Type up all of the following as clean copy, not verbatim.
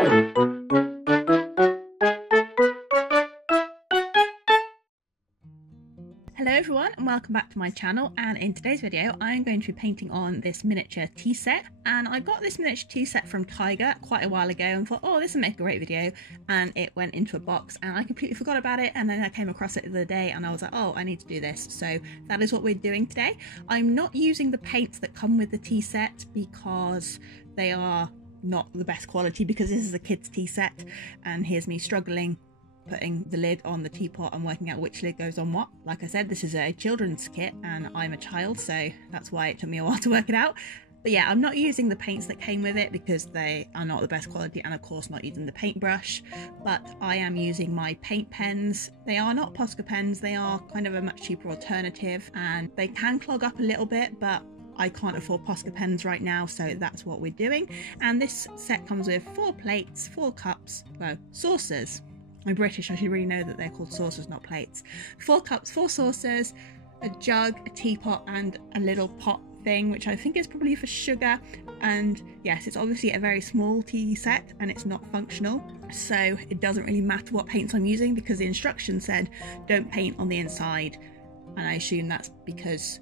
Hello everyone and welcome back to my channel, and in today's video I'm going to be painting on this miniature tea set. And I got this miniature tea set from Tiger quite a while ago and thought, oh, this will make a great video, and it went into a box and I completely forgot about it, and then I came across it the other day and I was like, oh, I need to do this. So that is what we're doing today. I'm not using the paints that come with the tea set because they are not the best quality, because this is a kid's tea set and here's me struggling putting the lid on the teapot and working out which lid goes on what. Like I said, this is a children's kit and I'm a child, so that's why it took me a while to work it out. But yeah, I'm not using the paints that came with it because they are not the best quality, and of course not using the paintbrush, but I am using my paint pens. They are not Posca pens, they are kind of a much cheaper alternative, and they can clog up a little bit, but I can't afford Posca pens right now, so that's what we're doing. And this set comes with 4 plates, 4 cups, well, saucers. I'm British, I should really know that they're called saucers, not plates. 4 cups, 4 saucers, a jug, a teapot, and a little pot thing, which I think is probably for sugar. And yes, it's obviously a very small tea set and it's not functional, so it doesn't really matter what paints I'm using because the instructions said don't paint on the inside, and I assume that's because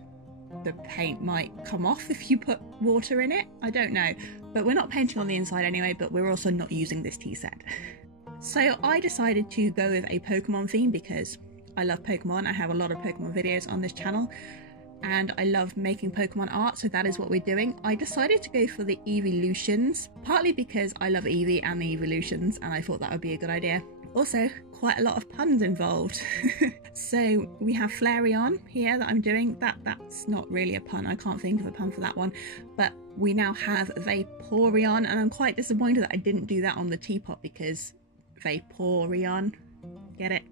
the paint might come off if you put water in it. I don't know, but we're not painting on the inside anyway, but we're also not using this tea set. So I decided to go with a Pokemon theme because I love Pokemon. I have a lot of Pokemon videos on this channel and I love making Pokemon art, so that is what we're doing. I decided to go for the Eeveelutions, partly because I love Eevee and the Eeveelutions and I thought that would be a good idea. Also, quite a lot of puns involved. So we have Flareon here that I'm doing. That's not really a pun, I can't think of a pun for that one. But we now have Vaporeon, and I'm quite disappointed that I didn't do that on the teapot because Vaporeon, get it?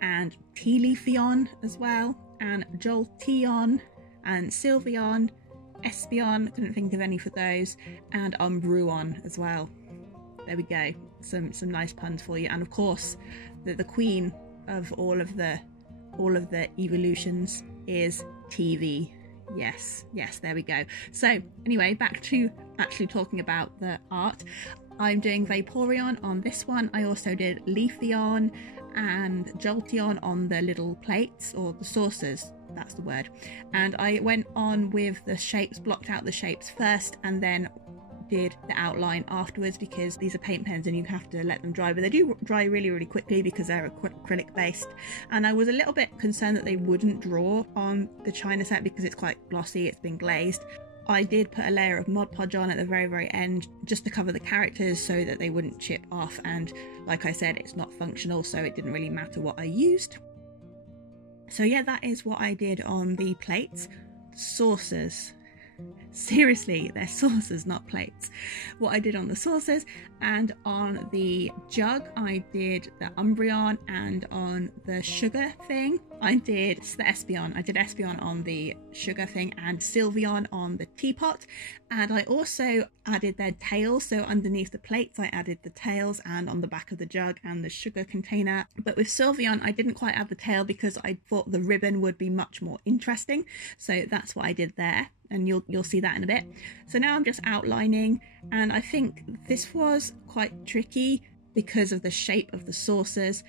And T-Eeveelution as well, and Jolteon, and Sylveon, Espeon, couldn't think of any for those, and Umbreon as well. There we go, some nice puns for you. And of course the queen of all of the Eeveelutions is TV. Yes, there we go. So anyway, back to actually talking about the art. I'm doing Vaporeon on this one. I also did Leafeon and Jolteon on the little plates, or the saucers, that's the word. And I went on with the shapes, blocked out the shapes first, and then did the outline afterwards because these are paint pens and you have to let them dry, but they do dry really quickly because they're acrylic based. And I was a little bit concerned that they wouldn't draw on the China set because it's quite glossy, it's been glazed. I did put a layer of Mod Podge on at the very end just to cover the characters so that they wouldn't chip off, and like I said, it's not functional, so it didn't really matter what I used. So yeah, that is what I did on the plates. Saucers. Seriously, they're saucers, not plates. What I did on the saucers, and on the jug I did the Umbreon, and on the sugar thing I did the Espeon. I did Espeon on the sugar thing and Sylveon on the teapot, and I also added their tails, so underneath the plates I added the tails, and on the back of the jug and the sugar container. But with Sylveon I didn't quite add the tail because I thought the ribbon would be much more interesting, so that's what I did there, and you'll see that in a bit. So now I'm just outlining, and I think this was quite tricky because of the shape of the saucers,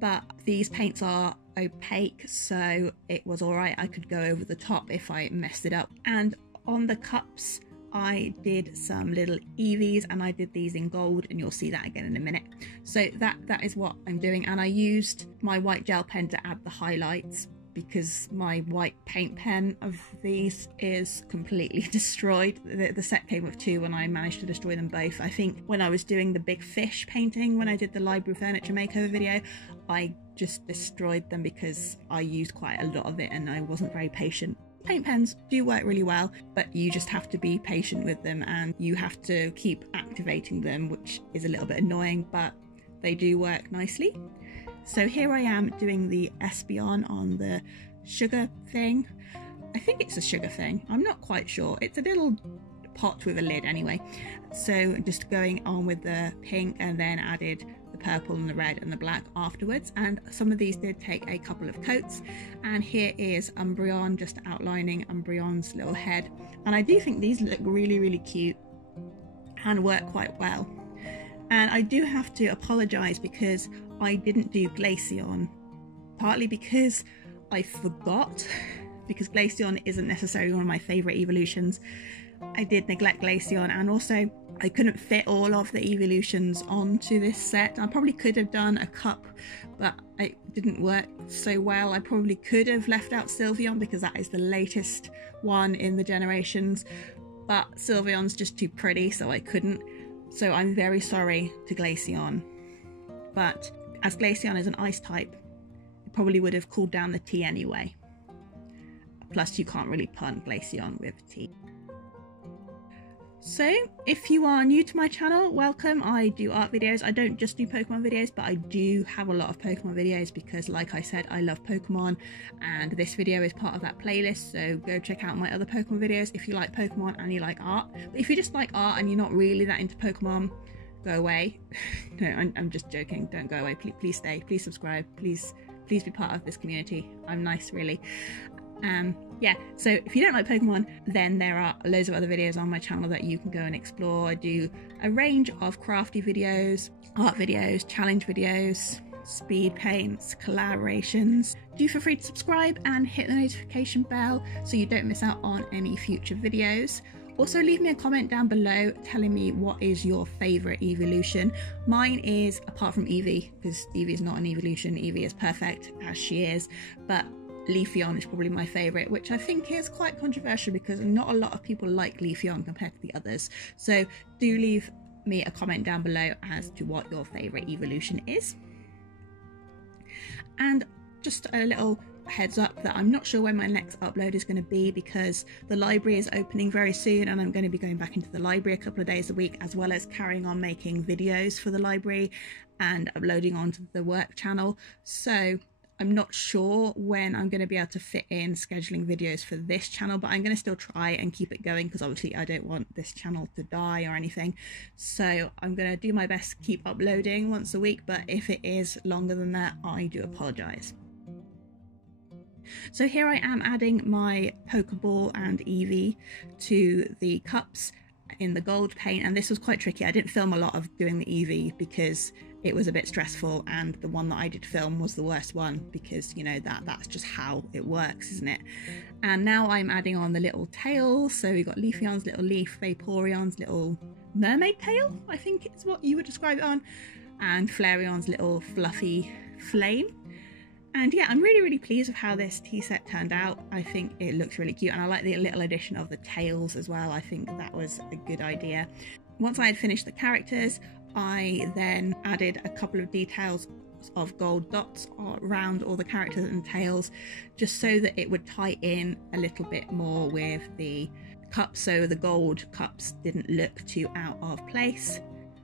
but these paints are opaque, so it was alright. I could go over the top if I messed it up. And on the cups I did some little Eevees, and I did these in gold, and you'll see that again in a minute. So that is what I'm doing, and I used my white gel pen to add the highlights because my white paint pen of these is completely destroyed. The set came with 2 and I managed to destroy them both. I think when I was doing the big fish painting, when I did the library furniture makeover video, I just destroyed them because I used quite a lot of it and I wasn't very patient. Paint pens do work really well, but you just have to be patient with them and you have to keep activating them, which is a little bit annoying, but they do work nicely. So here I am doing the Espeon on the sugar thing. I think it's a sugar thing, I'm not quite sure. It's a little pot with a lid anyway. So just going on with the pink and then added the purple and the red and the black afterwards, and some of these did take a couple of coats. And here is Umbreon, just outlining Umbreon's little head, and I do think these look really cute and work quite well. And I do have to apologise because I didn't do Glaceon, partly because I forgot, because Glaceon isn't necessarily one of my favourite Eeveelutions. I did neglect Glaceon, and also I couldn't fit all of the Eeveelutions onto this set. I probably could have done a cup, but it didn't work so well. I probably could have left out Sylveon because that is the latest one in the generations, but Sylveon's just too pretty, so I couldn't. So I'm very sorry to Glaceon, but as Glaceon is an ice type, it probably would have cooled down the T anyway. Plus you can't really pun Glaceon with T. So if you are new to my channel, welcome. I do art videos. I don't just do Pokemon videos, but I do have a lot of Pokemon videos because, like I said, I love Pokemon, and this video is part of that playlist, so go check out my other Pokemon videos if you like Pokemon and you like art. But if you just like art and you're not really that into Pokemon, go away. No, I'm just joking. Don't go away. Please stay. Please subscribe. Please be part of this community. I'm nice, really. Yeah, so if you don't like Pokemon, then there are loads of other videos on my channel that you can go and explore. I do a range of crafty videos, art videos, challenge videos, speed paints, collaborations. Do feel free to subscribe and hit the notification bell so you don't miss out on any future videos. Also, leave me a comment down below telling me what is your favourite Eeveelution. Mine is, apart from Eevee, because Eevee is not an Eeveelution, Eevee is perfect as she is, but Leafeon is probably my favourite, which I think is quite controversial because not a lot of people like Leafeon compared to the others. So do leave me a comment down below as to what your favourite Eeveelution is. And just a little heads up that I'm not sure when my next upload is going to be because the library is opening very soon, and I'm going to be going back into the library a couple of days a week, as well as carrying on making videos for the library and uploading onto the work channel. So I'm not sure when I'm going to be able to fit in scheduling videos for this channel, but I'm going to still try and keep it going because obviously I don't want this channel to die or anything. So I'm going to do my best to keep uploading once a week, but if it is longer than that, I do apologise. So here I am adding my Pokeball and Eevee to the cups in the gold paint, and this was quite tricky. I didn't film a lot of doing the Eevee because it was a bit stressful, and the one that I did film was the worst one because, you know, that's just how it works, isn't it? And now I'm adding on the little tails. So we've got Leafeon's little leaf, Vaporeon's little mermaid tail, I think is what you would describe it on, and Flareon's little fluffy flame. And yeah, I'm really pleased with how this tea set turned out. I think it looks really cute, and I like the little addition of the tails as well. I think that was a good idea. Once I had finished the characters, I then added a couple of details of gold dots around all the characters and tails, just so that it would tie in a little bit more with the cups, so the gold cups didn't look too out of place.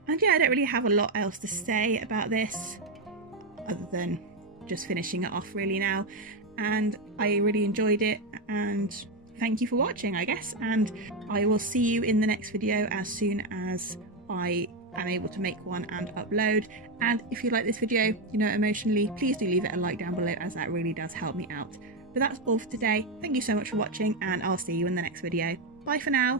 And yeah, I don't really have a lot else to say about this other than just finishing it off really now, and I really enjoyed it, and thank you for watching, I guess, and I will see you in the next video as soon as I am able to make one and upload. And if you like this video, you know, emotionally, please do leave it a like down below, as that really does help me out. But that's all for today. Thank you so much for watching, and I'll see you in the next video. Bye for now.